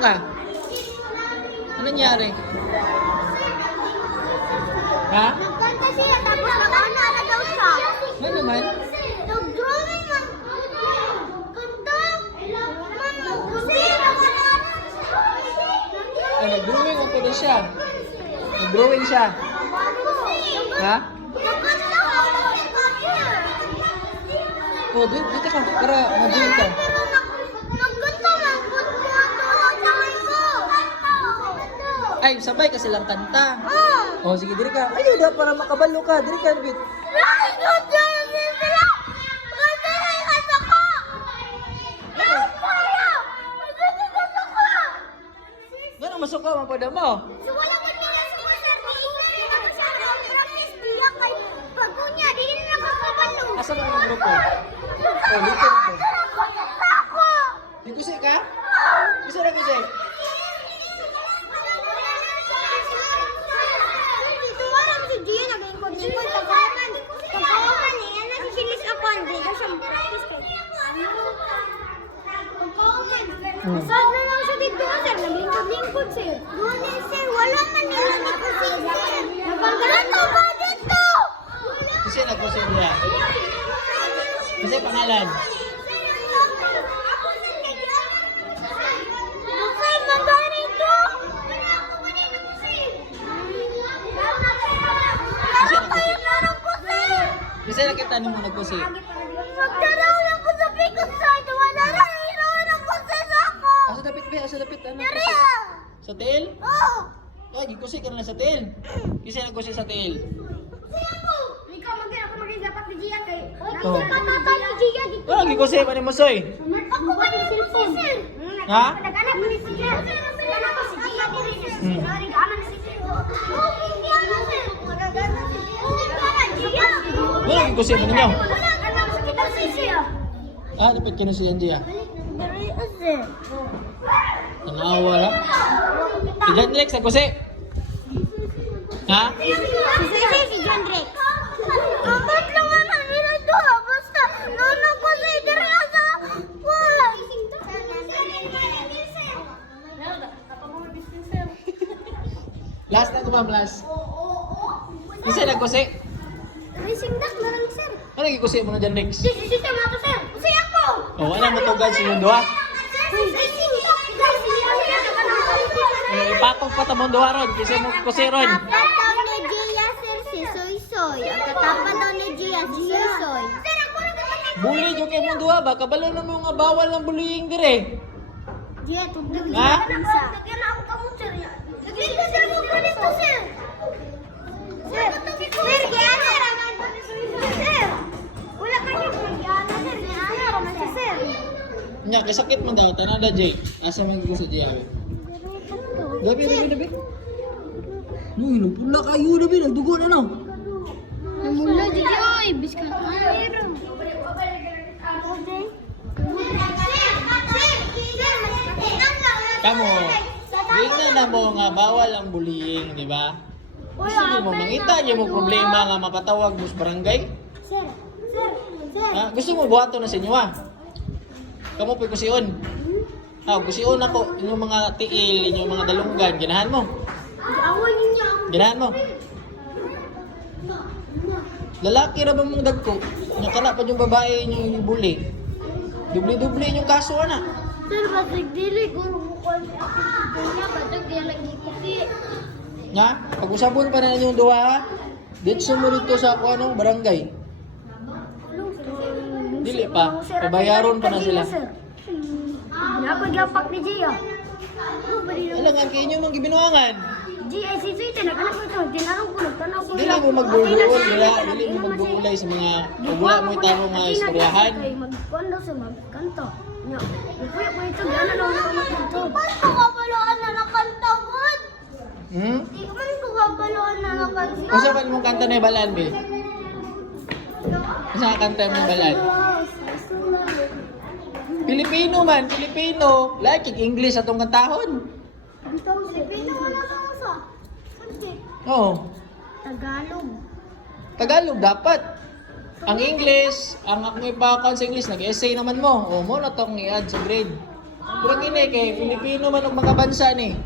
ka? Ano nangyari? Ha? Nagkanta siya, tapos nag-ano na daw siya. Ano naman? Nag-drawing man. Kanta. Ay, nag-drawing ako na siya. Nag-drawing siya. Ha? Nagkanta ako sa cover. Oh, dito ka. Para mag-drawing ka. Pero nagkanta man. Tulog naman ko. Ay, sabay ka silang kanta. Oh. Oh, sige, diri ka. Ay, da, para makabalo ka. Diri ka, bit. Gano'ng masok ka, mapada mo? Asa ka ng grupo? Oh, dito ko. Dito ka? Bisa na bisa. Saan naman siya dito, sir? Naglingkod-lingkod, sir. Doon, sir. Wala man nila ni Kusig, sir. Dito ba dito? Kasi nag-kusip niya. Kasi pangalan. Kusig, magkano ito? Meron kayo, meron Kusig. Kasi nakita niyo mo nag-kusip. Magtaraw lang ko sa Picos side. Wala na hiro-hiro Kusig ako. Asa dapit ba? Asa dapit? Ano? Dari Sa tail? Oh. Ay, gikusip ka na lang sa tail. Kasi nag-kusip sa tail. Ikaw ako dapat ni Gia kay. Oh. Kasi katata ni Gia dito. Oh, gikusip. Ano mo, Soy? Ako ba yung cellphone? Ha? Nag-anak mo ni si Gia. Nag-anak ko si Gia dito. Nag-anak ni si Gia. Oh, hindi ano sir. Nag-anak si Gia. Oh, Gia. Wala gikusip mo ninyo. Wala, anak sa kita si Gia. Ah, dapat ka na si Angie ah. Dari sir. Tanawa lang. Si John Rex, nagkusip. Ha? Si John Rex. Amat lang naman nila ito. Basta, nono ko si Dere sa wall. Last na ito ba, last? Kasi nagkusip. May singdak na lang sir. Ano gikusip mo na John Rex? Si system ako sir. Kasi ako. Oh, ano matugan sa inyong duha? Ipatong pa tamong duha ron. Kasi mo kusiron. Katapat daw ni Gia sir si Soy Soy. Ang katapat daw ni Gia si Soy Soy. Sir, ako na naman. Bully yung kayo mong duha ba? Kabalo na mo nga bawal ng bullying dire. Gia, tugtog Ha? sa. Lagyan na ako kamot sir. Lagyan na sir mo ganito sir. Sir, sir, Giana raman po ni Soy Soy. Sir, wala ka niyo po Giana sir. Giana raman si sir. Nya, kay sakit mo daw. Tanada, Jay. Asa man ko sa Jay. Gabi, gabi. Uy, pula kayo, Dabi. Nagdugo na no. Mula di oy, biska. Pero. Kamo, tingnan na mo nga bawal ang bullying, di ba? Gusto niyo mo mangita niyo mo problema nga mapatawag mo sa barangay? Sir, sir, sir. Ha? Gusto mo buhato na sa inyo ha? Kamo po'y kusion. Ha, kusion ako. Inyong mga tiil, inyong mga dalunggan, ginahan mo. Away ninyo ako. Ginahan mo. Lalaki ra ba mong dagko? Nya kana pa yung babae inyong ibuli. Dubli-dubli inyong kaso ana. Sir, basig dili ko mukol ako niya, basig di lagi kasi. Nga, pag-usapon pa na inyong duha ha? Dito mo dito sa anong barangay. Dili pa. Pabayaron pa na sila. Napagapak ni Gia. Alangan kayo inyong mga gibinuangan. Gia, si Sweet, nagkanap ko ito. Tinanong ko, nagtanaw ko. Dili mo magbubuon, dili mo magbuulay sa mga wala mo itaro nga istoryahan. Magkanda sa magkanto. Kuya ko ito, gano'n na ako magkanto. Ba't ko kapaluan na nakantagod? Di man ko kapaluan na nakantagod. Kung saan mong kanta na balan, Bill? Kung saan kanta mong balan? Pilipino man, Pilipino. Like English atong kantahon. Pilipino wala ka mo sa? Sante. Oo. Tagalog. Tagalog dapat. Ang English, ang akong ipakaon sa English, nag-essay naman mo. O mo na tong i-add sa grade. Pero kini kay Filipino man ang mga bansa ni.